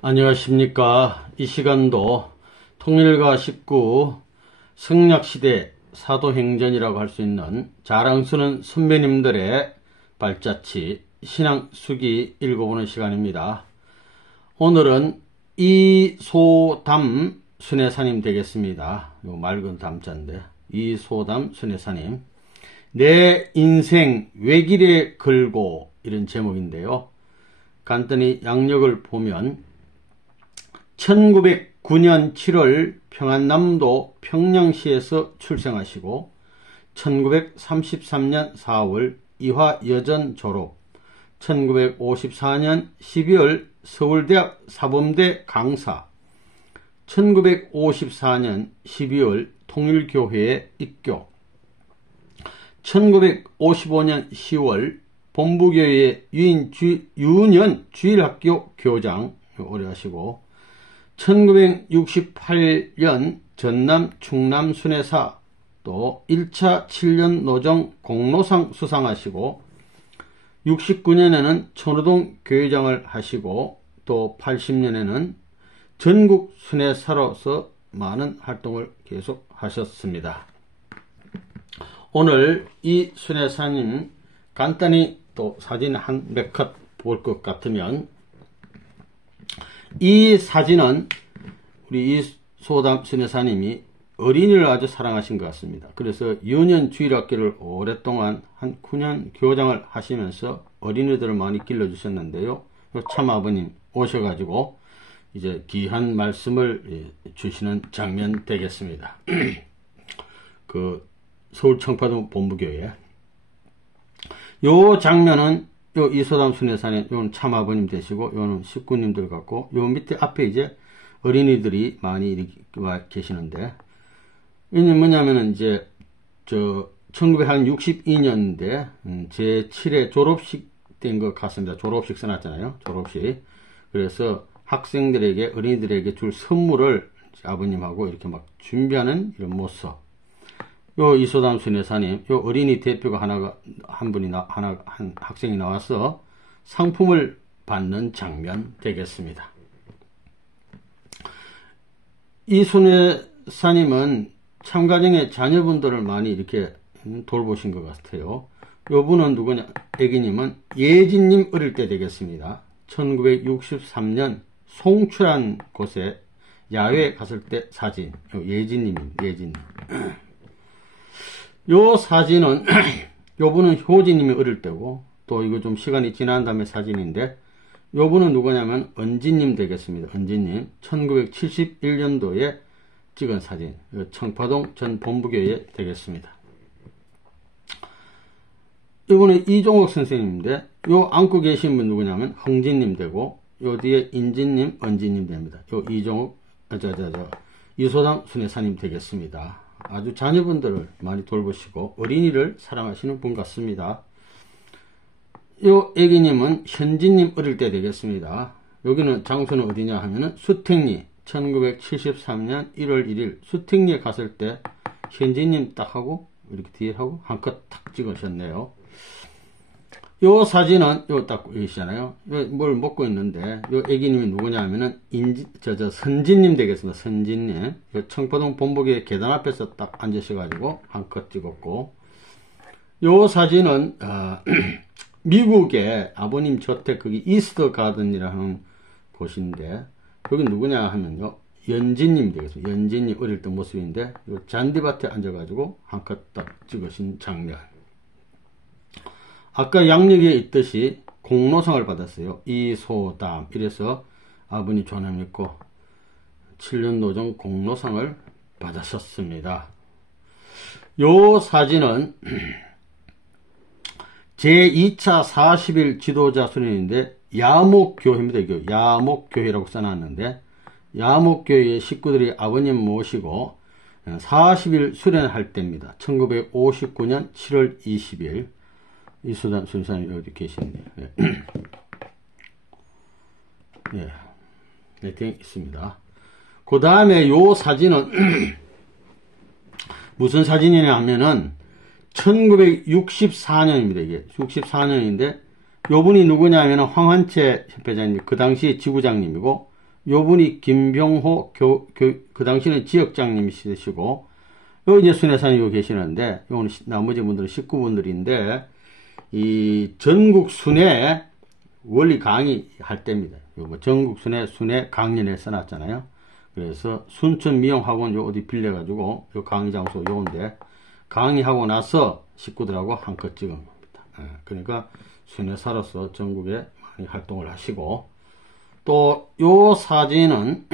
안녕하십니까. 이 시간도 통일과 19 성략시대 사도행전이라고 할 수 있는 자랑스러운 선배님들의 발자취 신앙수기 읽어보는 시간입니다. 오늘은 이소담 순회사님 되겠습니다. 요 맑은 담자인데 이소담 순회사님 내 인생 외길에 걸고 이런 제목인데요. 간단히 양력을 보면 1909년 7월 평안남도 평양시에서 출생하시고 1933년 4월 이화여전 졸업, 1954년 12월 서울대학 사범대 강사, 1954년 12월 통일교회에 입교, 1955년 10월 본부교회 유년 주일학교 교장 오래 하시고 1968년 전남 충남 순회사 또 1차 7년 노정 공로상 수상하시고 69년에는 천호동 교회장을 하시고 또 80년에는 전국 순회사로서 많은 활동을 계속 하셨습니다. 오늘 이 순회사님 간단히 또 사진 한 몇 컷 볼 것 같으면 이 사진은 우리 이소담 순회사님이 어린이를 아주 사랑하신 것 같습니다. 그래서 유년 주일학교를 오랫동안 한 9년 교장을 하시면서 어린이들을 많이 길러주셨는데요. 참아버님 오셔가지고 이제 귀한 말씀을 주시는 장면 되겠습니다. 그 서울 청파동 본부교회 요 장면은 요 이소담 순회사님 요는 참아버님 되시고 요는 식구님들 같고 요 밑에 앞에 이제 어린이들이 많이 이렇게 계시는데 이게 뭐냐면은 이제 저 1962년대 제7회 졸업식 된 것 같습니다. 졸업식 써놨잖아요. 졸업식. 그래서 학생들에게 어린이들에게 줄 선물을 아버님하고 이렇게 막 준비하는 이런 모습. 요 이소담 순회사님, 요 어린이 대표가 한 학생이 나와서 상품을 받는 장면 되겠습니다. 이 순회사님은 참가정의 자녀분들을 많이 이렇게 돌보신 것 같아요. 요 분은 누구냐? 애기님은 예진님 어릴 때 되겠습니다. 1963년 송출한 곳에 야외에 갔을 때 사진. 요 예진님입니다. 예진님. 요 사진은 요 분은 효진님이 어릴 때고 또 이거 좀 시간이 지난 다음에 사진인데 요 분은 누구냐면 은지님 되겠습니다. 은지님 1971년도에 찍은 사진 청파동 전 본부교회 되겠습니다. 이분은 이종옥 선생님인데 요 안고 계신 분 누구냐면 흥진님 되고 요 뒤에 인진님 은지님 됩니다. 요 이종옥 이소담 순회사님 되겠습니다. 아주 자녀분들을 많이 돌보시고 어린이를 사랑하시는 분 같습니다. 요 애기님은 현진님 어릴 때 되겠습니다. 여기는 장소는 어디냐 하면은 수택리 1973년 1월 1일 수택리에 갔을 때 현진님 딱 하고 이렇게 뒤에 하고 한 컷 탁 찍으셨네요. 요 사진은 요 딱 계시잖아요. 뭘 먹고 있는데 요 애기님이 누구냐 하면은 선진님 되겠습니다. 선진님. 요 청포동 본부교회 계단 앞에서 딱 앉으셔가지고 한 컷 찍었고 요 사진은 미국의 아버님 저택 거기 이스터 가든이라는 곳인데 여기 누구냐 하면요 연진님 되겠습니다. 연진님 어릴 때 모습인데 요 잔디밭에 앉아가지고 한 컷 딱 찍으신 장면. 아까 양력에 있듯이 공로상을 받았어요. 이소담. 이래서 아버님 존함 믿고 7년 노정 공로상을 받으셨습니다. 요 사진은 제2차 40일 지도자 수련인데 야목교회입니다. 이거 야목교회라고 써놨는데 야목교회의 식구들이 아버님 모시고 40일 수련할 때입니다. 1959년 7월 20일 이소담 순회사님 여기 계시네요. 네. 네. 네, 되어 있습니다. 그 다음에 요 사진은 무슨 사진이냐 하면은 1964년입니다. 이게 64년인데 요 분이 누구냐 하면 황환채 협회장님, 그 당시 지구장님이고 요분이 김병호 그 당시는 지역장님이시고, 요 이제 순회사님 요 계시는데, 요는 나머지 분들은 식구분들인데, 이 전국 순회 원리 강의 할 때입니다. 뭐 전국 순회 강연에 써놨잖아요. 그래서 순천 미용학원 요 어디 빌려가지고 요 강의 장소 요건데 강의하고 나서 식구들하고 한컷 찍은 겁니다. 그러니까 순회사로서 전국에 많이 활동을 하시고, 또 요 사진은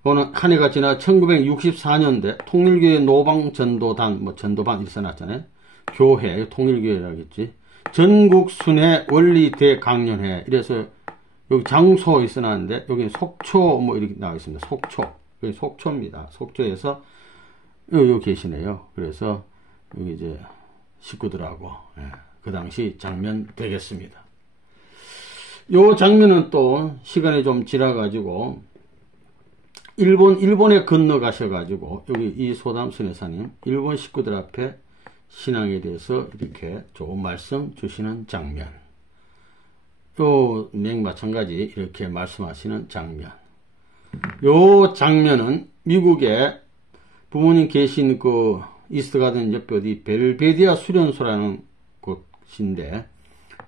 이거는 한 해가 지나 1964년대 통일교회 노방전도단 뭐 전도반 이렇게 써놨잖아요. 교회 통일교회라겠지. 전국 순회 원리대 강연회 이래서 여기 장소 있어놨는데 여기 속초 뭐 이렇게 나와 있습니다. 속초 여기 속초입니다. 속초에서 여기 계시네요. 그래서 여기 이제 식구들하고 그 당시 장면 되겠습니다. 요 장면은 또 시간이 좀 지나가지고 일본에 건너가셔가지고 여기 이소담 순회사님 일본 식구들 앞에 신앙에 대해서 이렇게 좋은 말씀 주시는 장면. 또 마찬가지 이렇게 말씀하시는 장면. 요 장면은 미국에 부모님 계신 그 이스트가든 옆에 어디 벨베디아 수련소라는 곳인데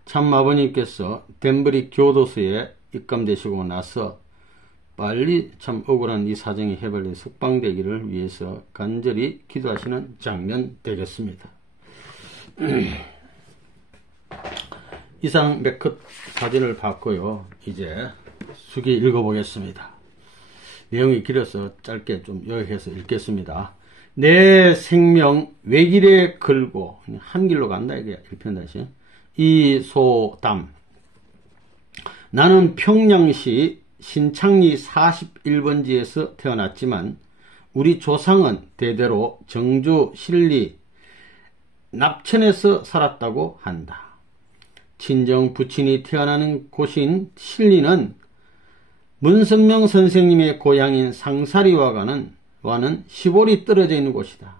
참 아버님께서 덴버리 교도소에 입감되시고 나서 빨리 참 억울한 이 사정이 해결돼 석방되기를 위해서 간절히 기도하시는 장면 되겠습니다. 이상 몇 컷 사진을 봤고요. 이제 숙이 읽어보겠습니다. 내용이 길어서 짧게 좀 요약해서 읽겠습니다. 내 생명 외길에 걸고 한 길로 간다 이게 1편 다시 이소담 나는 평양시 신창리 41번지에서 태어났지만 우리 조상은 대대로 정주, 신리, 납천에서 살았다고 한다. 친정 부친이 태어나는 곳인 신리는 문선명 선생님의 고향인 상사리와는 10월이 떨어져 있는 곳이다.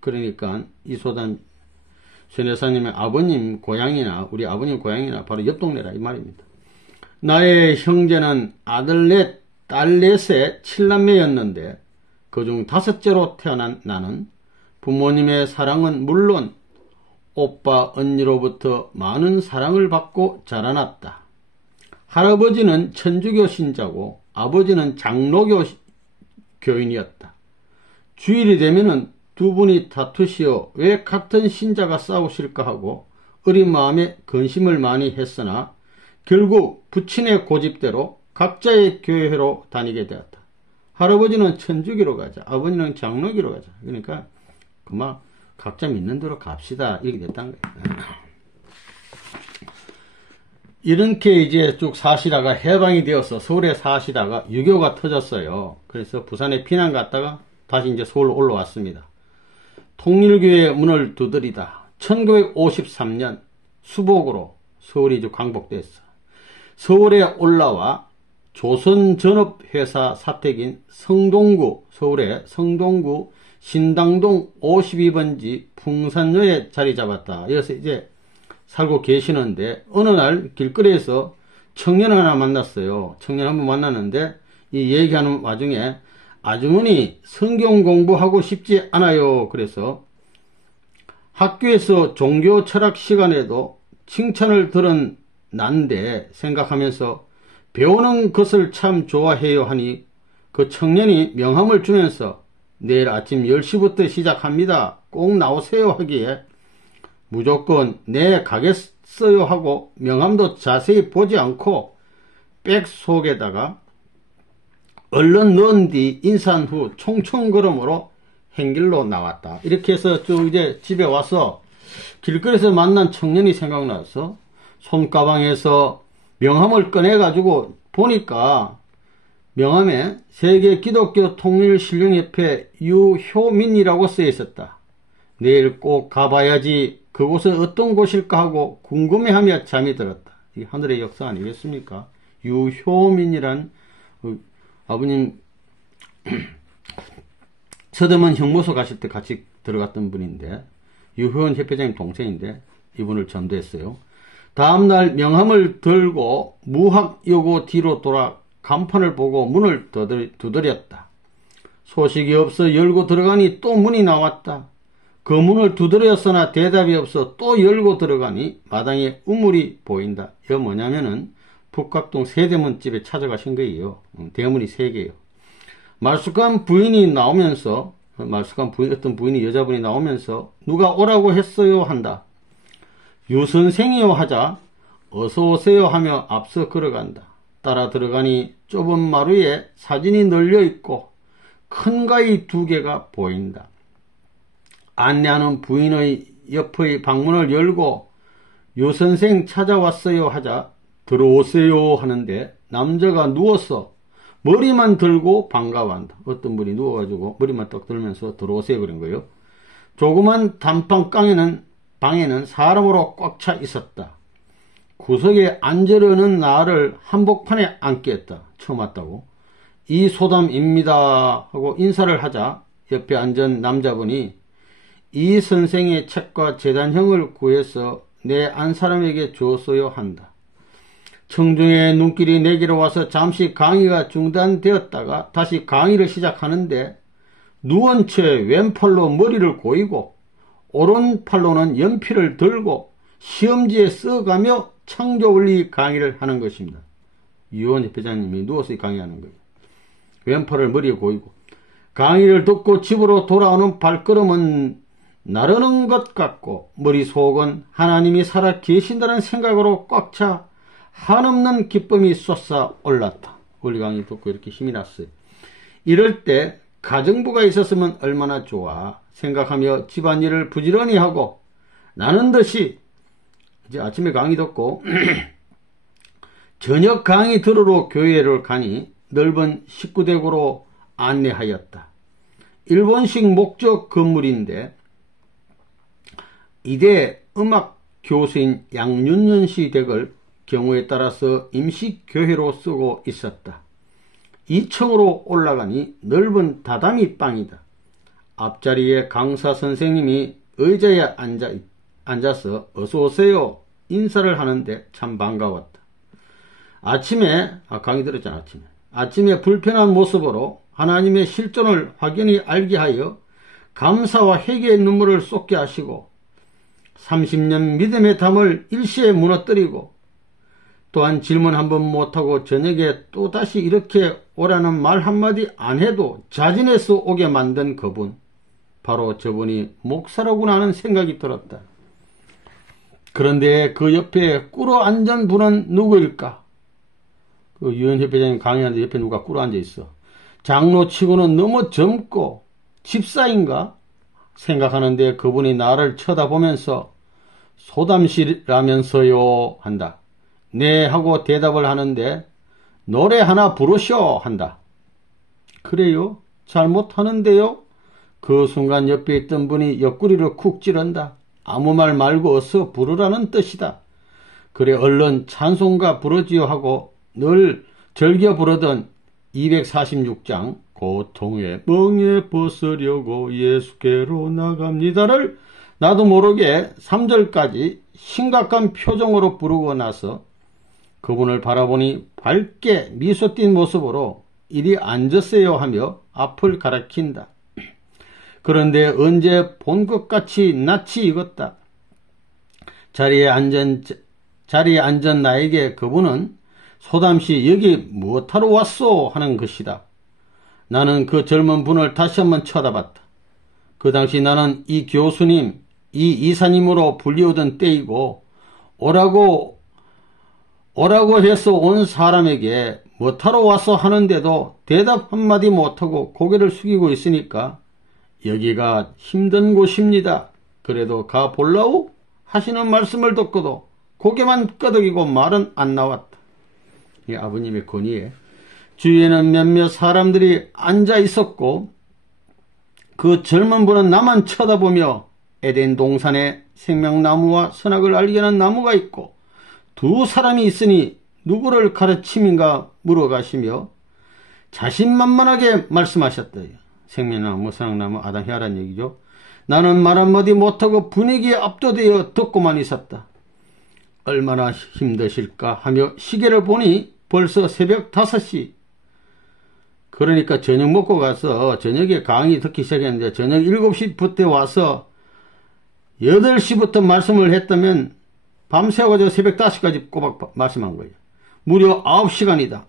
그러니까 이소담 순회사님의 아버님 고향이나 우리 아버님 고향이나 바로 옆 동네라 이 말입니다. 나의 형제는 아들 넷, 딸 넷의 7남매였는데 그중 5째로 태어난 나는 부모님의 사랑은 물론 오빠 언니로부터 많은 사랑을 받고 자라났다. 할아버지는 천주교 신자고 아버지는 장로교 교인이었다. 주일이 되면은 두 분이 다투시어 왜 같은 신자가 싸우실까 하고 어린 마음에 근심을 많이 했으나 결국 부친의 고집대로 각자의 교회로 다니게 되었다. 할아버지는 천주교로 가자, 아버지는 장로교로 가자. 그러니까 그만 각자 믿는 대로 갑시다 이렇게 됐다는 거예요. 이렇게 이제 쭉 사시다가 해방이 되어서 서울에 사시다가 유교가 터졌어요. 그래서 부산에 피난 갔다가 다시 이제 서울로 올라왔습니다. 통일교회 문을 두드리다 1953년 수복으로 서울이 이제 광복됐어. 서울에 올라와 조선전업회사 사택인 성동구, 서울의 성동구 신당동 52번지 풍산여에 자리 잡았다. 여기서 이제 살고 계시는데 어느 날 길거리에서 청년 하나 만났어요. 청년 한번 만났는데 이 얘기하는 와중에 아주머니 성경 공부하고 싶지 않아요. 그래서 학교에서 종교 철학 시간에도 칭찬을 들은 난데 생각하면서 배우는 것을 참 좋아해요 하니 그 청년이 명함을 주면서 내일 아침 10시부터 시작합니다. 꼭 나오세요 하기에 무조건 네 가겠어요 하고 명함도 자세히 보지 않고 백 속에다가 얼른 넣은 뒤 인사한 후 총총걸음으로 행길로 나왔다. 이렇게 해서 쭉 이제 집에 와서 길거리에서 만난 청년이 생각나서 손가방에서 명함을 꺼내가지고 보니까 명함에 세계 기독교 통일 신령협회 유효민이라고 쓰여 있었다. 내일 꼭 가봐야지 그곳은 어떤 곳일까 하고 궁금해하며 잠이 들었다. 이 하늘의 역사 아니겠습니까? 유효민이란 아버님 서대문 형무소 가실 때 같이 들어갔던 분인데 유효원 협회장님 동생인데 이분을 전도했어요. 다음날 명함을 들고 무학여고 뒤로 돌아 간판을 보고 문을 두드렸다. 소식이 없어 열고 들어가니 또 문이 나왔다. 그 문을 두드렸으나 대답이 없어 또 열고 들어가니 마당에 우물이 보인다. 이거 뭐냐면은 북각동 세대문집에 찾아가신 거예요. 대문이 3개예요. 말쑥한 부인이 나오면서 어떤 부인이 여자분이 나오면서 누가 오라고 했어요 한다. 유 선생이요 하자 어서 오세요 하며 앞서 걸어간다. 따라 들어가니 좁은 마루에 사진이 널려 있고 큰 가위 2개가 보인다. 안내하는 부인의 옆의 방문을 열고 유 선생 찾아왔어요 하자 들어오세요 하는데 남자가 누워서 머리만 들고 반가워한다. 어떤 분이 누워가지고 머리만 딱 들면서 들어오세요 그런 거예요. 조그만 방에는 사람으로 꽉 차 있었다. 구석에 앉으려는 나를 한복판에 앉게 했다. 처음 왔다고. 이 소담입니다 하고 인사를 하자 옆에 앉은 남자분이 이 선생의 책과 재단형을 구해서 내 안 사람에게 주었어요 한다. 청중의 눈길이 내게로 와서 잠시 강의가 중단되었다가 다시 강의를 시작하는데 누운 채 왼팔로 머리를 고이고 오른팔로는 연필을 들고 시험지에 써가며 창조원리 강의를 하는 것입니다. 유원 회장님이 누워서 강의하는 거예요. 왼팔을 머리에 고이고 강의를 듣고 집으로 돌아오는 발걸음은 나르는 것 같고 머릿속은 하나님이 살아 계신다는 생각으로 꽉 차 한없는 기쁨이 솟아 올랐다. 원리 강의 듣고 이렇게 힘이 났어요. 이럴 때 가정부가 있었으면 얼마나 좋아 생각하며 집안일을 부지런히 하고 나는 듯이 이제 아침에 강의 듣고 저녁 강의 들으러 교회를 가니 넓은 식구대구로 안내하였다. 일본식 목적 건물인데 이대 음악 교수인 양윤년 씨 댁을 경우에 따라서 임시교회로 쓰고 있었다. 2층으로 올라가니 넓은 다다미 방이다. 앞자리에 강사 선생님이 의자에 앉아서 어서오세요 인사를 하는데 참 반가웠다. 강의 들었잖아. 아침에 불편한 모습으로 하나님의 실존을 확연히 알게 하여 감사와 회개의 눈물을 쏟게 하시고 30년 믿음의 담을 일시에 무너뜨리고 또한 질문 한번 못하고 저녁에 또다시 이렇게 오라는 말 한마디 안 해도 자진해서 오게 만든 그분, 바로 저분이 목사라구나 하는 생각이 들었다. 그런데 그 옆에 꿇어 앉은 분은 누구일까? 그 유연협회장님 강의하는데 옆에 누가 꿇어 앉아있어. 장로치고는 너무 젊고 집사인가? 생각하는데 그분이 나를 쳐다보면서 소담씨라면서요 한다. 네 하고 대답을 하는데 노래 하나 부르쇼 한다. 그래요? 잘못하는데요? 그 순간 옆에 있던 분이 옆구리를 쿡 찌른다. 아무 말 말고 어서 부르라는 뜻이다. 그래 얼른 찬송가 부르지요 하고 늘 즐겨 부르던 246장 고통의 멍에 벗으려고 예수께로 나갑니다를 나도 모르게 3절까지 심각한 표정으로 부르고 나서 그분을 바라보니 밝게 미소 띈 모습으로 이리 앉으세요 하며 앞을 가리킨다. 그런데 언제 본 것 같이 낯이 익었다. 자리에 앉은 나에게 그분은 소담씨 여기 무엇하러 왔소 하는 것이다. 나는 그 젊은 분을 다시 한번 쳐다봤다. 그 당시 나는 이 교수님, 이 이사님으로 불리우던 때이고 오라고 해서 온 사람에게 뭐하러 와서 하는데도 대답 한마디 못하고 고개를 숙이고 있으니까 여기가 힘든 곳입니다. 그래도 가볼라우? 하시는 말씀을 듣고도 고개만 끄덕이고 말은 안 나왔다. 이 아버님의 건의에 주위에는 몇몇 사람들이 앉아 있었고 그 젊은 분은 나만 쳐다보며 에덴 동산에 생명나무와 선악을 알게 하는 나무가 있고 두 사람이 있으니 누구를 가르침인가 물어가시며 자신만만하게 말씀하셨다. 생명나무, 선악나무, 아담, 헤아란 얘기죠. 나는 말 한마디 못하고 분위기에 압도되어 듣고만 있었다. 얼마나 힘드실까 하며 시계를 보니 벌써 새벽 5시. 그러니까 저녁 먹고 가서 저녁에 강의 듣기 시작했는데 저녁 7시부터 와서 8시부터 말씀을 했다면 밤새워가지고 새벽 5시까지 꼬박 말씀한 거예요. 무려 9시간이다.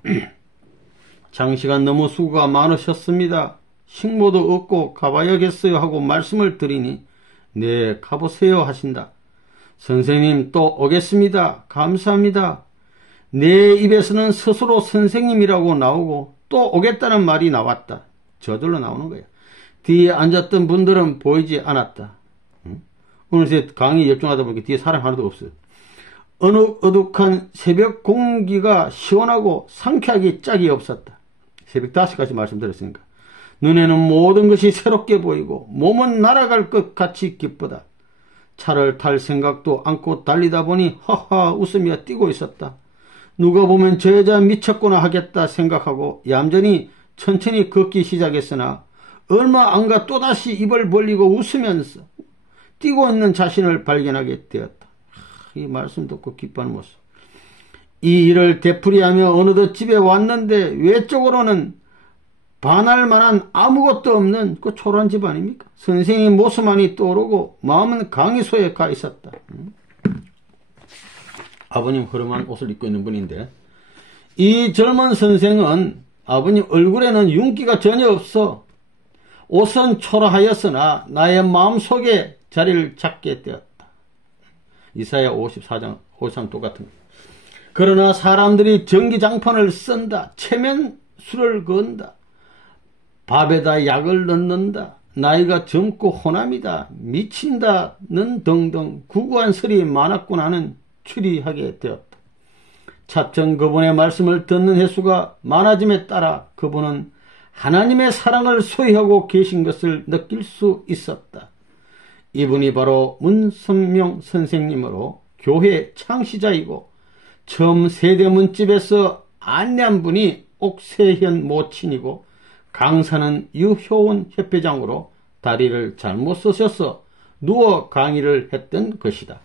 장시간 너무 수고가 많으셨습니다. 식모도 없고 가봐야겠어요 하고 말씀을 드리니 네 가보세요 하신다. 선생님 또 오겠습니다. 감사합니다. 내 입에서는 스스로 선생님이라고 나오고 또 오겠다는 말이 나왔다. 저절로 나오는 거야. 뒤에 앉았던 분들은 보이지 않았다. 오늘 강의 집중하다 보니까 뒤에 사람 하나도 없어요. 어둑어둑한 새벽 공기가 시원하고 상쾌하기 짝이 없었다. 새벽 5시까지 말씀드렸으니까. 눈에는 모든 것이 새롭게 보이고 몸은 날아갈 것 같이 기쁘다. 차를 탈 생각도 않고 달리다 보니 하하 웃으며 뛰고 있었다. 누가 보면 저 여자 미쳤구나 하겠다 생각하고 얌전히 천천히 걷기 시작했으나 얼마 안 가 또다시 입을 벌리고 웃으면서 뛰고 있는 자신을 발견하게 되었다. 이 말씀 듣고 기뻐하는 모습. 이 일을 되풀이하며 어느덧 집에 왔는데 외적으로는 반할 만한 아무것도 없는 그 초라한 집 아닙니까? 선생님 모습만이 떠오르고 마음은 강의소에 가 있었다. 아버님 허름한 옷을 입고 있는 분인데 이 젊은 선생은 아버님 얼굴에는 윤기가 전혀 없어. 옷은 초라하였으나 나의 마음속에 자리를 잡게 되었다. 이사야 54장 53 똑같은 거예요. 그러나 사람들이 전기장판을 쓴다. 체면술을 건다. 밥에다 약을 넣는다. 나이가 젊고 호남이다. 미친다는 등등 구구한 설이 많았구나 하는 추리하게 되었다. 차츰 그분의 말씀을 듣는 횟수가 많아짐에 따라 그분은 하나님의 사랑을 소유하고 계신 것을 느낄 수 있었다. 이분이 바로 문선명 선생님으로 교회 창시자이고 처음 세대문집에서 안내한 분이 옥세현 모친이고 강사는 유효원 협회장으로 다리를 잘못 쓰셔서 누워 강의를 했던 것이다.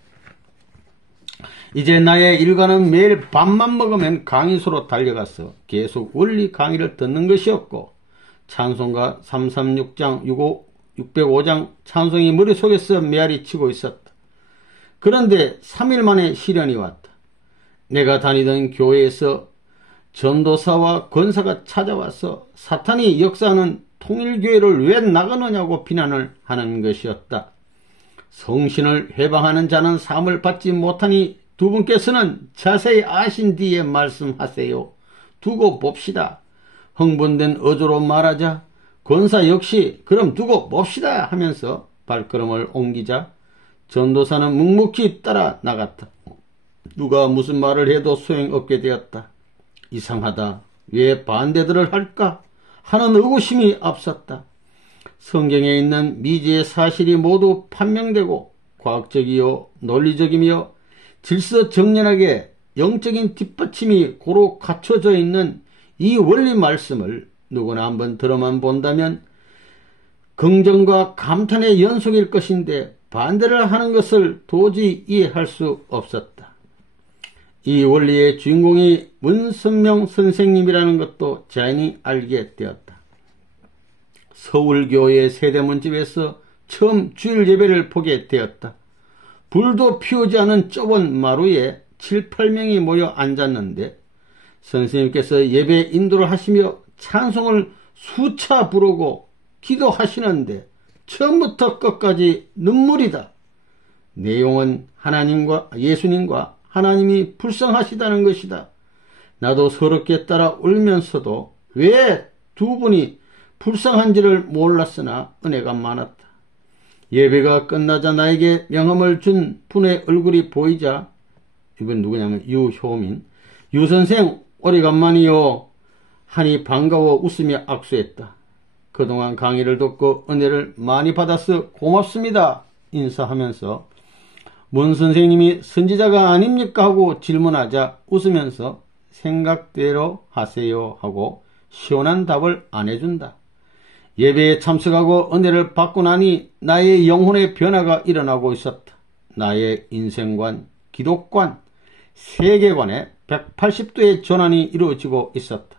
이제 나의 일과는 매일 밥만 먹으면 강의소로 달려가서 계속 원리 강의를 듣는 것이었고 찬송가 336장 605장 찬송이 머릿속에서 메아리 치고 있었다. 그런데 3일 만에 시련이 왔다. 내가 다니던 교회에서 전도사와 권사가 찾아와서 사탄이 역사하는 통일교회를 왜 나가느냐고 비난을 하는 것이었다. 성신을 해방하는 자는 사함을 받지 못하니 두 분께서는 자세히 아신 뒤에 말씀하세요. 두고 봅시다. 흥분된 어조로 말하자 권사 역시 그럼 두고 봅시다 하면서 발걸음을 옮기자 전도사는 묵묵히 따라 나갔다. 누가 무슨 말을 해도 소용없게 되었다. 이상하다. 왜 반대들을 할까? 하는 의구심이 앞섰다. 성경에 있는 미지의 사실이 모두 판명되고 과학적이요 논리적이며 질서정연하게 영적인 뒷받침이 고루 갖춰져 있는 이 원리 말씀을 누구나 한번 들어만 본다면 긍정과 감탄의 연속일 것인데 반대를 하는 것을 도저히 이해할 수 없었다. 이 원리의 주인공이 문선명 선생님이라는 것도 자연히 알게 되었다. 서울교회 세대문집에서 처음 주일 예배를 보게 되었다. 불도 피우지 않은 좁은 마루에 7, 8명이 모여 앉았는데 선생님께서 예배 인도를 하시며 찬송을 수차 부르고 기도하시는데 처음부터 끝까지 눈물이다. 내용은 하나님과 예수님과 하나님이 불쌍하시다는 것이다. 나도 서럽게 따라 울면서도 왜 두 분이 불쌍한지를 몰랐으나 은혜가 많았다. 예배가 끝나자 나에게 명함을 준 분의 얼굴이 보이자 이분 누구냐면 유효민. 유선생 오래간만이요 하니 반가워 웃으며 악수했다. 그동안 강의를 듣고 은혜를 많이 받아서 고맙습니다 인사하면서 문 선생님이 선지자가 아닙니까 하고 질문하자 웃으면서 생각대로 하세요 하고 시원한 답을 안 해준다. 예배에 참석하고 은혜를 받고 나니 나의 영혼의 변화가 일어나고 있었다. 나의 인생관, 기독관, 세계관에 180도의 전환이 이루어지고 있었다.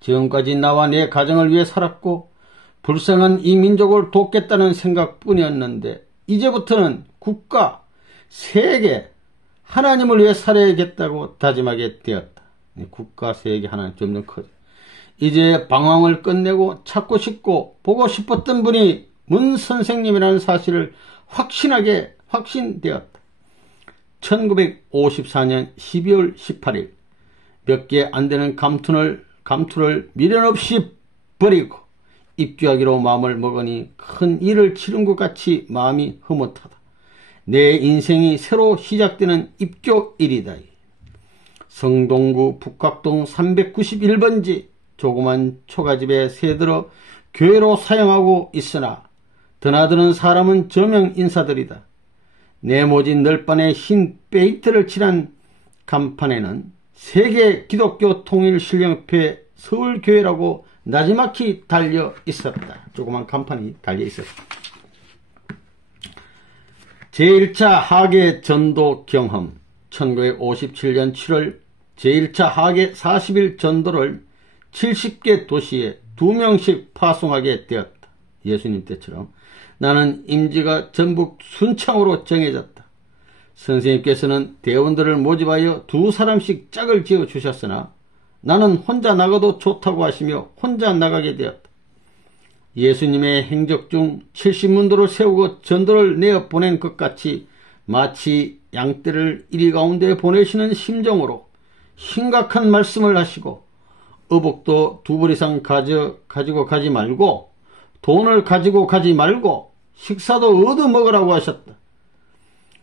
지금까지 나와 내 가정을 위해 살았고 불쌍한 이 민족을 돕겠다는 생각뿐이었는데 이제부터는 국가, 세계, 하나님을 위해 살아야겠다고 다짐하게 되었다. 국가, 세계, 하나님 점점 커져. 이제 방황을 끝내고 찾고 싶고 보고 싶었던 분이 문 선생님이라는 사실을 확신되었다. 1954년 12월 18일 몇 개 안 되는 감투를 미련 없이 버리고 입교하기로 마음을 먹으니 큰 일을 치른 것 같이 마음이 흐뭇하다. 내 인생이 새로 시작되는 입교일이다. 성동구 북각동 391번지 조그만 초가집에 새들어 교회로 사용하고 있으나 드나드는 사람은 저명 인사들이다. 네모진 널판에 흰 페인트를 칠한 간판에는 세계 기독교 통일 신령협회 서울교회라고 나지막히 달려 있었다. 조그만 간판이 달려 있었다. 제1차 하계 전도 경험 1957년 7월 제1차 하계 40일 전도를 70개 도시에 2명씩 파송하게 되었다. 예수님 때처럼 나는 임지가 전북 순창으로 정해졌다. 선생님께서는 대원들을 모집하여 2사람씩 짝을 지어 주셨으나 나는 혼자 나가도 좋다고 하시며 혼자 나가게 되었다. 예수님의 행적 중 70문도를 세우고 전도를 내어 보낸 것 같이 마치 양떼를 이리 가운데 보내시는 심정으로 심각한 말씀을 하시고 어복도 2불 이상 가지고 가지 말고 돈을 가지고 가지 말고 식사도 얻어 먹으라고 하셨다.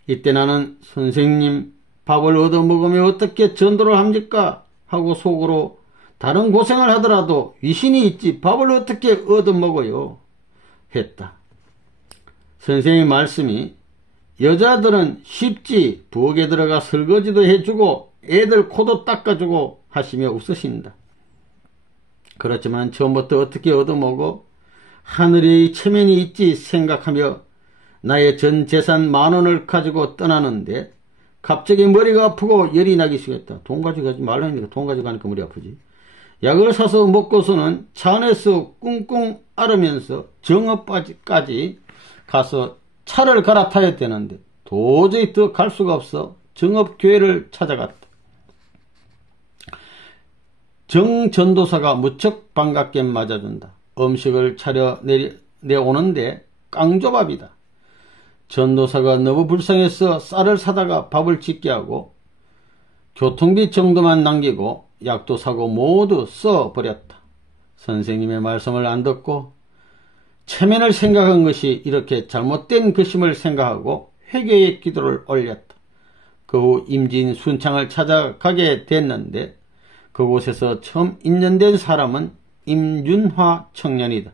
이때 나는 선생님 밥을 얻어 먹으면 어떻게 전도를 합니까? 하고 속으로 다른 고생을 하더라도 위신이 있지 밥을 어떻게 얻어 먹어요? 했다. 선생님 말씀이 여자들은 쉽지 부엌에 들어가 설거지도 해주고 애들 코도 닦아주고 하시며 웃으신다. 그렇지만 처음부터 어떻게 얻어먹어? 하늘의 체면이 있지 생각하며 나의 전 재산 10,000원을 가지고 떠나는데 갑자기 머리가 아프고 열이 나기 시작했다. 돈 가지고 가지 말라니까 돈 가지고 가니까 머리 아프지. 약을 사서 먹고서는 차 안에서 꿍꿍 앓으면서 정읍까지 가서 차를 갈아타야 되는데 도저히 더 갈 수가 없어 정읍교회를 찾아갔다. 정전도사가 무척 반갑게 맞아준다. 음식을 차려 내오는데 깡조밥이다. 전도사가 너무 불쌍해서 쌀을 사다가 밥을 짓게 하고 교통비 정도만 남기고 약도 사고 모두 써버렸다. 선생님의 말씀을 안 듣고 체면을 생각한 것이 이렇게 잘못된 것임을 생각하고 회개의 기도를 올렸다. 그 후 임진 순창을 찾아가게 됐는데 그곳에서 처음 인연된 사람은 임윤화 청년이다.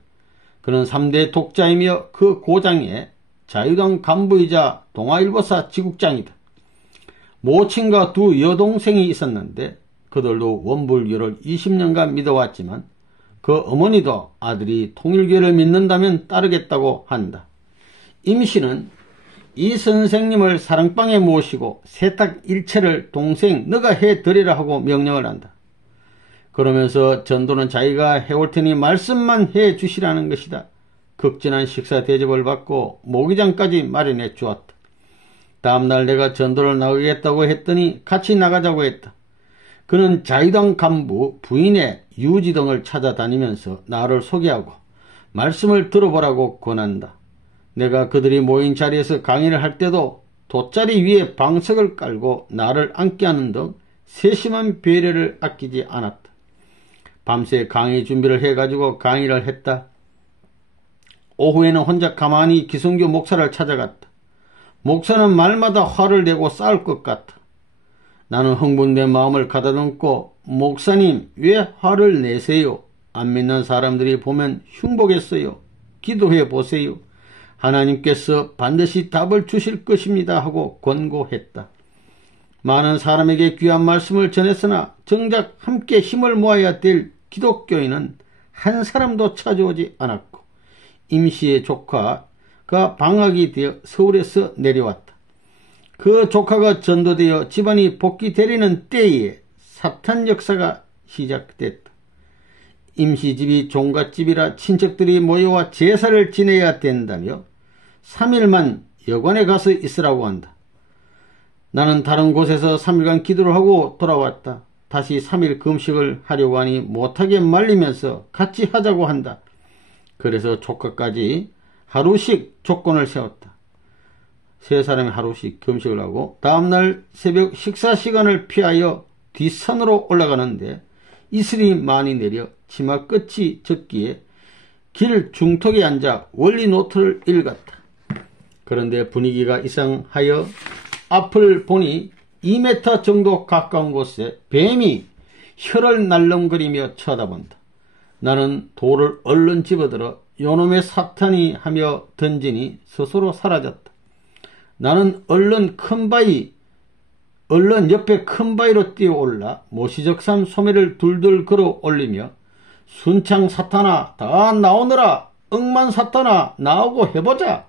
그는 3대 독자이며 그 고장에 자유당 간부이자 동아일보사 지국장이다. 모친과 2 여동생이 있었는데 그들도 원불교를 20년간 믿어왔지만 그 어머니도 아들이 통일교를 믿는다면 따르겠다고 한다. 임씨는 이 선생님을 사랑방에 모시고 세탁 일체를 동생 너가 해드리라 하고 명령을 한다. 그러면서 전도는 자기가 해올 테니 말씀만 해주시라는 것이다. 극진한 식사 대접을 받고 모기장까지 마련해 주었다. 다음날 내가 전도를 나가겠다고 했더니 같이 나가자고 했다. 그는 자유당 간부 부인의 유지 등을 찾아다니면서 나를 소개하고 말씀을 들어보라고 권한다. 내가 그들이 모인 자리에서 강의를 할 때도 돗자리 위에 방석을 깔고 나를 앉게 하는 등 세심한 배려를 아끼지 않았다. 밤새 강의 준비를 해가지고 강의를 했다. 오후에는 혼자 가만히 기성교 목사를 찾아갔다. 목사는 말마다 화를 내고 싸울 것 같아. 나는 흥분된 마음을 가다듬고 목사님 왜 화를 내세요? 안 믿는 사람들이 보면 흉보겠어요. 기도해 보세요. 하나님께서 반드시 답을 주실 것입니다 하고 권고했다. 많은 사람에게 귀한 말씀을 전했으나 정작 함께 힘을 모아야 될 기독교인은 한 사람도 찾아오지 않았고 임씨의 조카가 방학이 되어 서울에서 내려왔다. 그 조카가 전도되어 집안이 복귀 되려는 때에 사탄 역사가 시작됐다. 임시집이 종갓집이라 친척들이 모여와 제사를 지내야 된다며 3일만 여관에 가서 있으라고 한다. 나는 다른 곳에서 3일간 기도를 하고 돌아왔다. 다시 3일 금식을 하려고 하니 못하게 말리면서 같이 하자고 한다. 그래서 조카까지 하루씩 조건을 세웠다. 세 사람이 하루씩 금식을 하고 다음날 새벽 식사 시간을 피하여 뒷산으로 올라가는데 이슬이 많이 내려 치마 끝이 젖기에 길 중턱에 앉아 원리 노트를 읽었다. 그런데 분위기가 이상하여 앞을 보니 2m 정도 가까운 곳에 뱀이 혀를 날름거리며 쳐다본다. 나는 돌을 얼른 집어들어 요놈의 사탄이 하며 던지니 스스로 사라졌다. 나는 얼른 옆에 큰 바위로 뛰어올라 모시적삼 소매를 둘둘 걸어 올리며 순창 사탄아 다 나오너라, 억만 사탄아 나오고 해보자.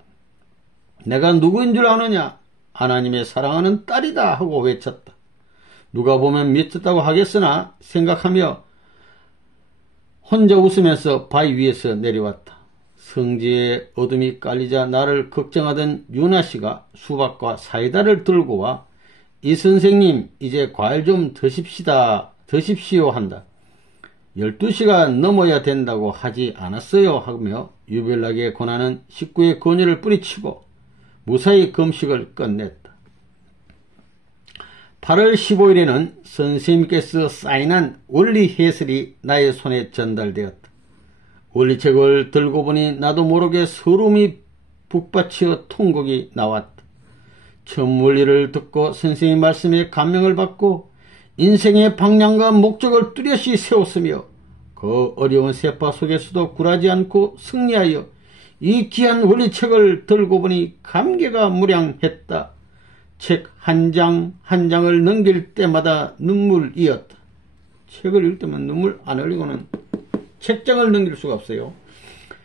내가 누구인 줄 아느냐? 하나님의 사랑하는 딸이다 하고 외쳤다. 누가 보면 미쳤다고 하겠으나 생각하며 혼자 웃으면서 바위 위에서 내려왔다. 성지에 어둠이 깔리자 나를 걱정하던 유나씨가 수박과 사이다를 들고 와 이 선생님 이제 과일 좀 드십시오 한다. 12시가 넘어야 된다고 하지 않았어요 하며 유별나게 권하는 식구의 권유를 뿌리치고 무사히 금식을 끝냈다. 8월 15일에는 선생님께서 사인한 원리 해설이 나의 손에 전달되었다. 원리책을 들고 보니 나도 모르게 서름이 북받치어 통곡이 나왔다. 처음 원리를 듣고 선생님 말씀에 감명을 받고 인생의 방향과 목적을 뚜렷이 세웠으며 그 어려운 세파 속에서도 굴하지 않고 승리하여 이 귀한 원리책을 들고 보니 감개가 무량했다. 책 한 장 한 장을 넘길 때마다 눈물이었다. 책을 읽을 때만 눈물 안 흘리고는 책장을 넘길 수가 없어요.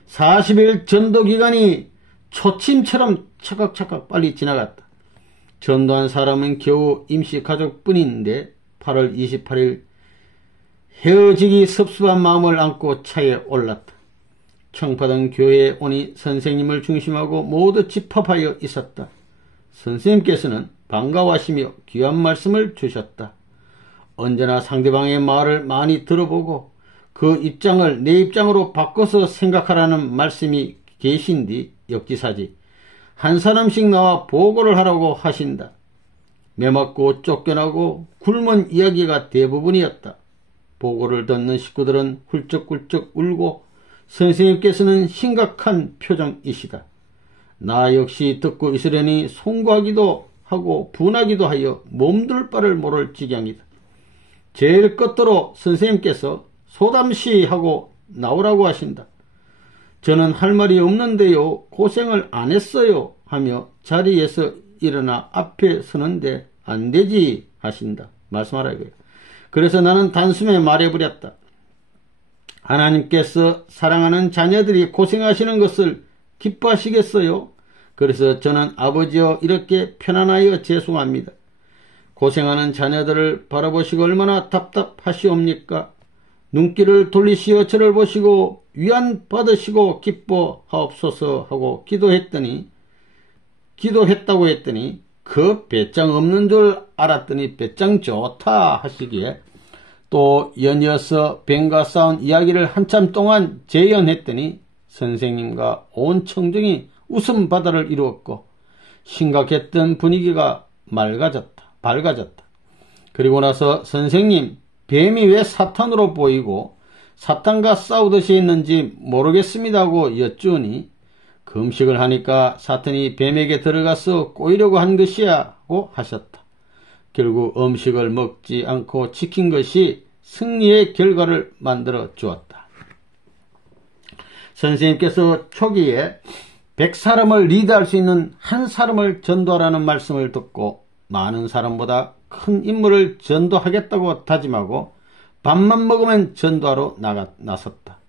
40일 전도 기간이 초침처럼 차각차각 빨리 지나갔다. 전도한 사람은 겨우 임시 가족뿐인데 8월 28일 헤어지기 섭섭한 마음을 안고 차에 올랐다. 청파동 교회에 오니 선생님을 중심하고 모두 집합하여 있었다. 선생님께서는 반가워하시며 귀한 말씀을 주셨다. 언제나 상대방의 말을 많이 들어보고 그 입장을 내 입장으로 바꿔서 생각하라는 말씀이 계신 뒤 역지사지 한 사람씩 나와 보고를 하라고 하신다. 매맞고 쫓겨나고 굶은 이야기가 대부분이었다. 보고를 듣는 식구들은 훌쩍훌쩍 울고 선생님께서는 심각한 표정이시다. 나 역시 듣고 있으려니 송구하기도 하고 분하기도 하여 몸둘 바를 모를 지경이다. 제일 끝으로 선생님께서 소담시 하고 나오라고 하신다. 저는 할 말이 없는데요. 고생을 안 했어요. 하며 자리에서 일어나 앞에 서는데 안 되지 하신다. 말씀하라 이거예요. 그래서 나는 단숨에 말해버렸다. 하나님께서 사랑하는 자녀들이 고생하시는 것을 기뻐하시겠어요? 그래서 저는 아버지여 이렇게 편안하여 죄송합니다. 고생하는 자녀들을 바라보시고 얼마나 답답하시옵니까? 눈길을 돌리시어 저를 보시고 위안 받으시고 기뻐하옵소서 하고 기도했다고 했더니 그 배짱 없는 줄 알았더니 배짱 좋다 하시기에 또 연이어서 뱀과 싸운 이야기를 한참 동안 재연했더니 선생님과 온 청중이 웃음바다를 이루었고 심각했던 분위기가 밝아졌다. 그리고 나서 선생님, 뱀이 왜 사탄으로 보이고 사탄과 싸우듯이 했는지 모르겠습니다고 여쭈니 금식을 하니까 사탄이 뱀에게 들어가서 꼬이려고 한 것이야 고 하셨다. 결국 음식을 먹지 않고 지킨 것이 승리의 결과를 만들어 주었다. 선생님께서 초기에 100사람을 리드할 수 있는 한 사람을 전도하라는 말씀을 듣고 많은 사람보다 큰 인물을 전도하겠다고 다짐하고 밥만 먹으면 전도하러 나섰다.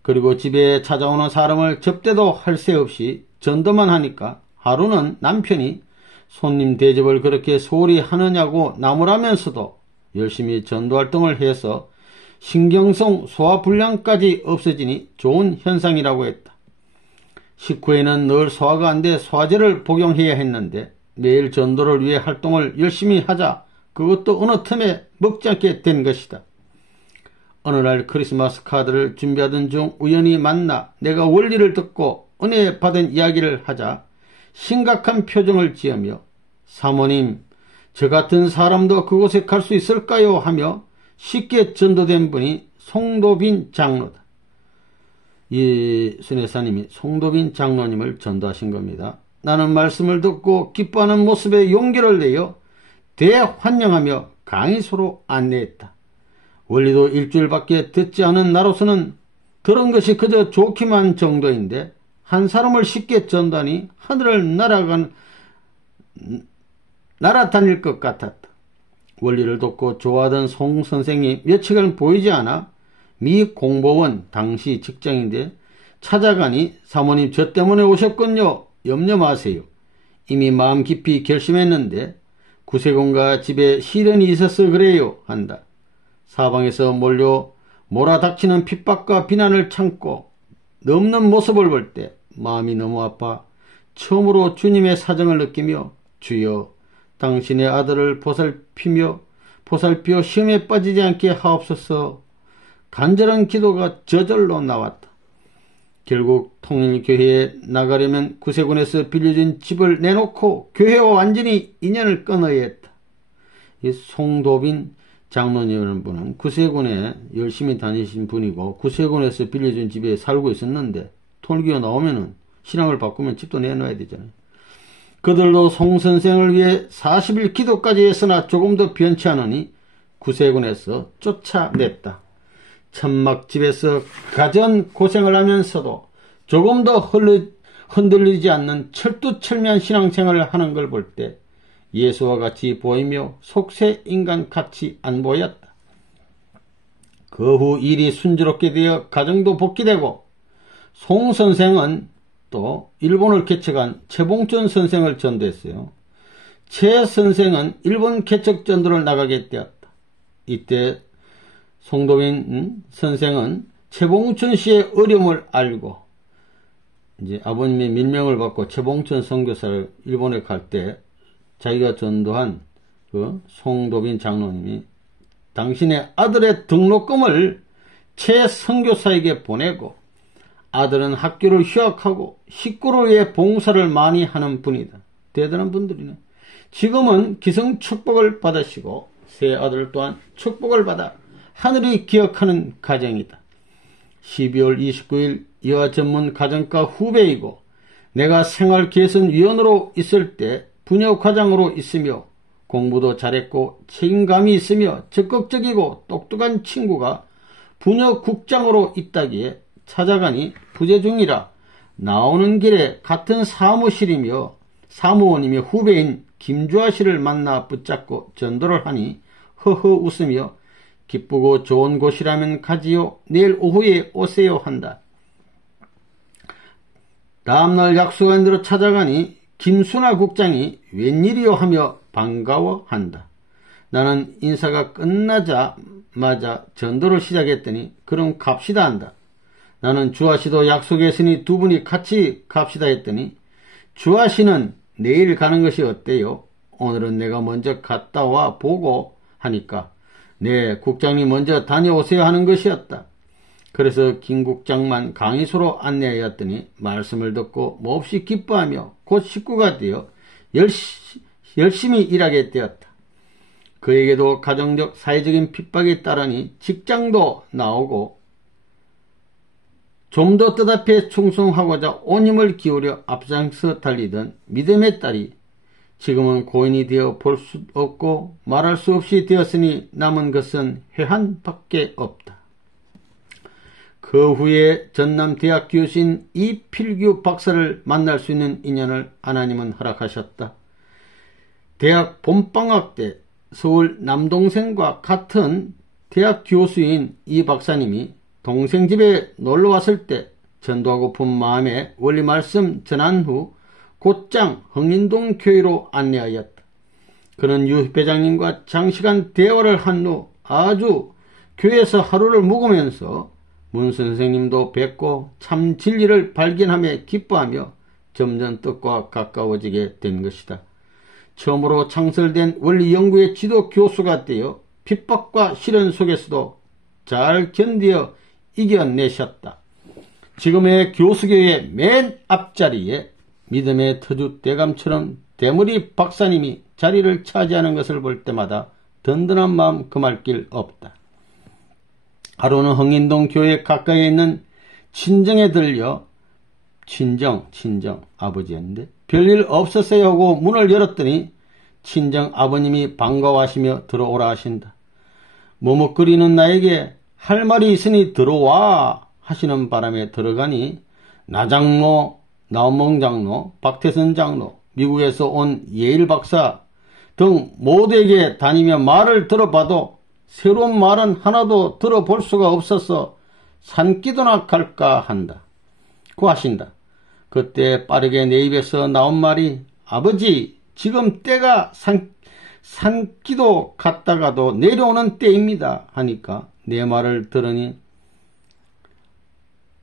그리고 집에 찾아오는 사람을 접대도 할 새 없이 전도만 하니까 하루는 남편이 손님 대접을 그렇게 소홀히 하느냐고 나무라면서도 열심히 전도활동을 해서 신경성 소화불량까지 없어지니 좋은 현상이라고 했다. 식후에는 늘 소화가 안 돼 소화제를 복용해야 했는데 매일 전도를 위해 활동을 열심히 하자 그것도 어느 틈에 먹지 않게 된 것이다. 어느 날 크리스마스 카드를 준비하던 중 우연히 만나 내가 원리를 듣고 은혜 받은 이야기를 하자 심각한 표정을 지으며 사모님, 저 같은 사람도 그곳에 갈 수 있을까요? 하며 쉽게 전도된 분이 송도빈 장로다. 이 순회사님이 송도빈 장로님을 전도하신 겁니다. 나는 말씀을 듣고 기뻐하는 모습에 용기를 내어 대환영하며 강의소로 안내했다. 원리도 일주일밖에 듣지 않은 나로서는 들은 것이 그저 좋기만 정도인데 한 사람을 쉽게 전도하니 하늘을 날아다닐 것 같았다. 원리를 돕고 좋아하던 송 선생이 며칠간 보이지 않아 미 공보원 당시 직장인데 찾아가니 사모님 저 때문에 오셨군요. 염려 마세요. 이미 마음 깊이 결심했는데 구세군과 집에 시련이 있어서 그래요 한다. 사방에서 몰아닥치는 핍박과 비난을 참고 넘는 모습을 볼 때 마음이 너무 아파 처음으로 주님의 사정을 느끼며 주여 당신의 아들을 보살피어 시험에 빠지지 않게 하옵소서 간절한 기도가 저절로 나왔다. 결국 통일교회에 나가려면 구세군에서 빌려준 집을 내놓고 교회와 완전히 인연을 끊어야 했다. 이 송도빈 장로님이라는 분은 구세군에 열심히 다니신 분이고 구세군에서 빌려준 집에 살고 있었는데 통일교회 나오면은 신앙을 바꾸면 집도 내놔야 되잖아요. 그들도 송 선생을 위해 40일 기도까지 했으나 조금도 변치 않으니 구세군에서 쫓아냈다. 천막집에서 가전 고생을 하면서도 조금도 흔들리지 않는 철두철미한 신앙생활을 하는 걸 볼 때 예수와 같이 보이며 속세 인간 같이 안 보였다. 그 후 일이 순조롭게 되어 가정도 복귀되고 송 선생은 또 일본을 개척한 최봉천 선생을 전도했어요. 최 선생은 일본 개척 전도를 나가게 되었다. 이때 송도빈 선생은 최봉천 씨의 어려움을 알고 이제 아버님의 밀명을 받고 최봉천 선교사를 일본에 갈 때 자기가 전도한 그 송도빈 장로님이 당신의 아들의 등록금을 최 선교사에게 보내고 아들은 학교를 휴학하고 식구를 위해 봉사를 많이 하는 분이다. 대단한 분들이네. 지금은 기성 축복을 받으시고 새 아들 또한 축복을 받아 하늘이 기억하는 가정이다. 12월 29일 여아 전문 가정과 후배이고 내가 생활개선위원으로 있을 때 부녀과장으로 있으며 공부도 잘했고 책임감이 있으며 적극적이고 똑똑한 친구가 부녀국장으로 있다기에 찾아가니 부재 중이라 나오는 길에 같은 사무실이며 사무원이며 후배인 김주아 씨를 만나 붙잡고 전도를 하니 허허 웃으며 기쁘고 좋은 곳이라면 가지요. 내일 오후에 오세요 한다. 다음날 약속한 대로 찾아가니 김순아 국장이 웬일이요 하며 반가워한다. 나는 인사가 끝나자마자 전도를 시작했더니 그럼 갑시다 한다. 나는 주아씨도 약속했으니 두 분이 같이 갑시다 했더니 주아씨는 내일 가는 것이 어때요? 오늘은 내가 먼저 갔다 와 보고 하니까 네, 국장님 먼저 다녀오세요 하는 것이었다. 그래서 김 국장만 강의소로 안내하였더니 말씀을 듣고 몹시 기뻐하며 곧 식구가 되어 열심히 일하게 되었다. 그에게도 가정적 사회적인 핍박이 따르니 직장도 나오고 좀 더 뜻앞에 충성하고자 온 힘을 기울여 앞장서 달리던 믿음의 딸이 지금은 고인이 되어 볼 수 없고 말할 수 없이 되었으니 남은 것은 회한밖에 없다. 그 후에 전남 대학 교수인 이필규 박사를 만날 수 있는 인연을 하나님은 허락하셨다. 대학 봄방학 때 서울 남동생과 같은 대학 교수인 이 박사님이 동생 집에 놀러왔을 때 전도하고픈 마음에 원리 말씀 전한 후 곧장 흥인동 교회로 안내하였다. 그는 유 회장님과 장시간 대화를 한 후 아주 교회에서 하루를 묵으면서 문 선생님도 뵙고 참 진리를 발견하며 기뻐하며 점점 뜻과 가까워지게 된 것이다. 처음으로 창설된 원리연구의 지도 교수가 되어 핍박과 시련 속에서도 잘 견디어 이겨내셨다. 지금의 교수교의 맨 앞자리에 믿음의 터줏대감처럼 대머리 박사님이 자리를 차지하는 것을 볼 때마다 든든한 마음 금할 길 없다. 하루는 흥인동 교회 가까이에 있는 친정에 들려 친정 아버지였는데 별일 없었어요 하고 문을 열었더니 친정 아버님이 반가워하시며 들어오라 하신다. 머뭇거리는 나에게 할 말이 있으니 들어와 하시는 바람에 들어가니 나장로, 나원몽 장로, 박태선 장로, 미국에서 온 예일 박사 등 모두에게 다니며 말을 들어봐도 새로운 말은 하나도 들어볼 수가 없어서 산기도나 갈까 한다. 고 하신다. 그때 빠르게 내 입에서 나온 말이 아버지 지금 때가 산기도 갔다가도 내려오는 때입니다 하니까 내 말을 들으니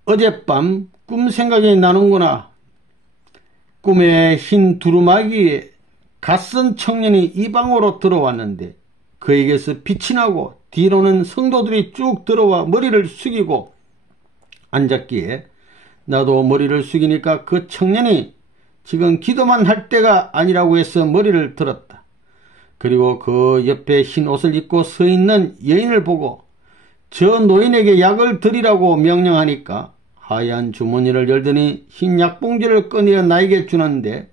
어젯밤 꿈 생각이 나는구나. 꿈에 흰 두루마기에 갓선 청년이 이 방으로 들어왔는데 그에게서 빛이 나고 뒤로는 성도들이 쭉 들어와 머리를 숙이고 앉았기에 나도 머리를 숙이니까 그 청년이 지금 기도만 할 때가 아니라고 해서 머리를 들었다. 그리고 그 옆에 흰 옷을 입고 서 있는 여인을 보고 저 노인에게 약을 드리라고 명령하니까 하얀 주머니를 열더니 흰 약봉지를 꺼내어 나에게 주는데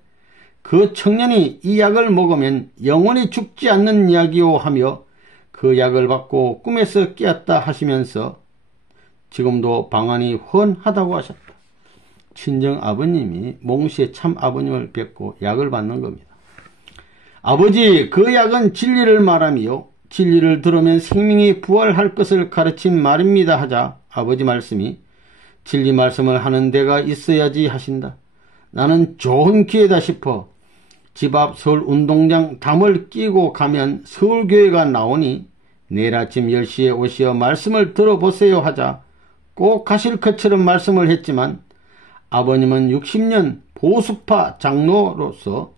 그 청년이 이 약을 먹으면 영원히 죽지 않는 약이오 하며 그 약을 받고 꿈에서 깨었다 하시면서 지금도 방안이 훤하다고 하셨다. 친정 아버님이 몽시의 참 아버님을 뵙고 약을 받는 겁니다. 아버지 그 약은 진리를 말하며 진리를 들으면 생명이 부활할 것을 가르친 말입니다 하자 아버지 말씀이 진리 말씀을 하는 데가 있어야지 하신다. 나는 좋은 기회다 싶어 집 앞 서울 운동장 담을 끼고 가면 서울교회가 나오니 내일 아침 10시에 오시어 말씀을 들어보세요 하자 꼭 가실 것처럼 말씀을 했지만 아버님은 60년 보수파 장로로서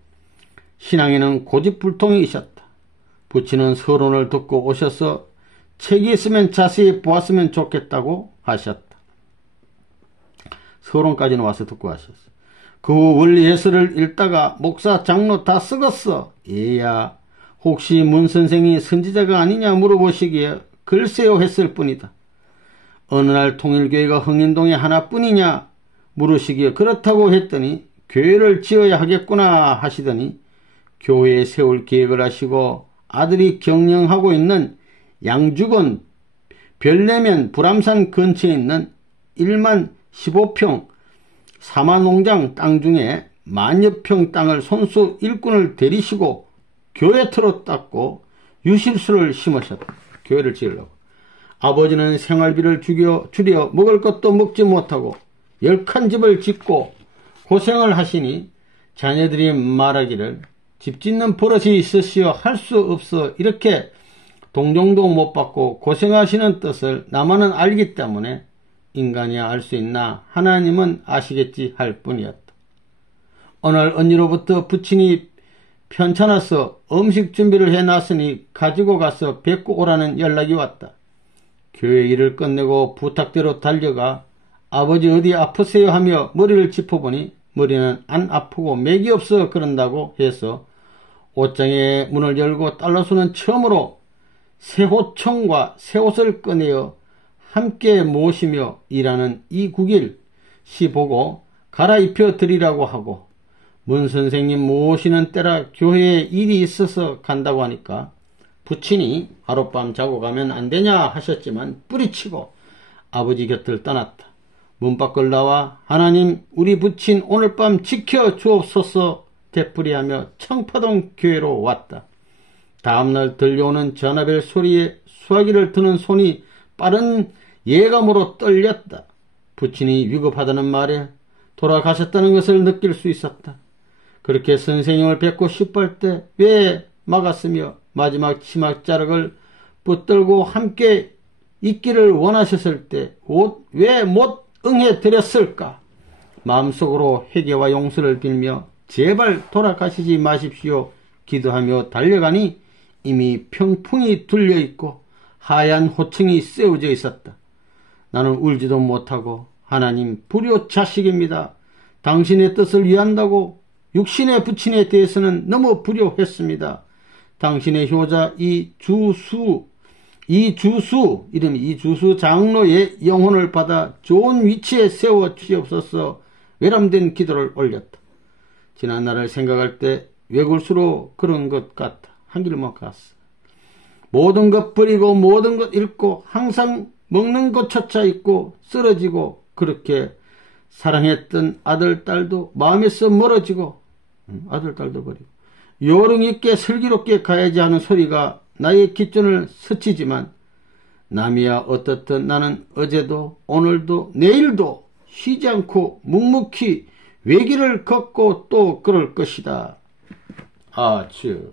신앙에는 고집불통이셨다. 부친은 서론을 듣고 오셔서 책이 있으면 자세히 보았으면 좋겠다고 하셨다. 서론까지는 와서 듣고 하셨어. 그 후 원리 해설을 읽다가 목사 장로 다 썩었어. 얘야 혹시 문 선생이 선지자가 아니냐 물어보시기에 글쎄요 했을 뿐이다. 어느 날 통일교회가 흥인동에 하나뿐이냐 물으시기에 그렇다고 했더니 교회를 지어야 하겠구나 하시더니 교회에 세울 계획을 하시고 아들이 경영하고 있는 양주군 별내면 불암산 근처에 있는 1만 15평 사마농장 땅 중에 만여 평 땅을 손수 일꾼을 데리시고 교회터로 닦고 유실수를 심으셨다. 교회를 지으려고. 아버지는 생활비를 줄여 먹을 것도 먹지 못하고 10칸 집을 짓고 고생을 하시니 자녀들이 말하기를 집 짓는 버릇이 있으시어 할 수 없어 이렇게 동정도 못 받고 고생하시는 뜻을 나만은 알기 때문에 인간이야 알 수 있나 하나님은 아시겠지 할 뿐이었다. 어느 날 언니로부터 부친이 편찮아서 음식 준비를 해놨으니 가지고 가서 뵙고 오라는 연락이 왔다. 교회 일을 끝내고 부탁대로 달려가 아버지 어디 아프세요 하며 머리를 짚어보니 머리는 안 아프고 맥이 없어 그런다고 해서 옷장의 문을 열고 달러수는 처음으로 새호청과 새옷을 꺼내어 함께 모시며 일하는 이국일 씨 보고 갈아입혀 드리라고 하고 문 선생님 모시는 때라 교회에 일이 있어서 간다고 하니까 부친이 하룻밤 자고 가면 안 되냐 하셨지만 뿌리치고 아버지 곁을 떠났다. 문 밖을 나와 하나님 우리 부친 오늘 밤 지켜 주옵소서 되풀이하며 청파동 교회로 왔다. 다음날 들려오는 전화벨 소리에 수화기를 드는 손이 빠른 예감으로 떨렸다. 부친이 위급하다는 말에 돌아가셨다는 것을 느낄 수 있었다. 그렇게 선생님을 뵙고 싶어 할 때 왜 막았으며 마지막 치맛자락을 붙들고 함께 있기를 원하셨을 때 왜 못 응해드렸을까? 마음속으로 회개와 용서를 빌며 제발 돌아가시지 마십시오 기도하며 달려가니 이미 평풍이 둘려있고 하얀 호청이 세워져 있었다. 나는 울지도 못하고 하나님 불효 자식입니다. 당신의 뜻을 위한다고 육신의 부친에 대해서는 너무 불효했습니다. 당신의 효자 이주수 이름이 이주수 장로의 영혼을 받아 좋은 위치에 세워 주시옵소서. 외람된 기도를 올렸다. 지난 날을 생각할 때 외골수로 그런 것 같아. 한 길 못 갔어. 모든 것 버리고 모든 것 잃고 항상 먹는 것조차 있고 쓰러지고 그렇게 사랑했던 아들 딸도 마음에서 멀어지고 아들 딸도 버리고 요령 있게 슬기롭게 가야지 하는 소리가 나의 귓전을 스치지만 남이야 어떻든 나는 어제도 오늘도 내일도 쉬지 않고 묵묵히 외길을 걷고 또 걸을 것이다. 아츠.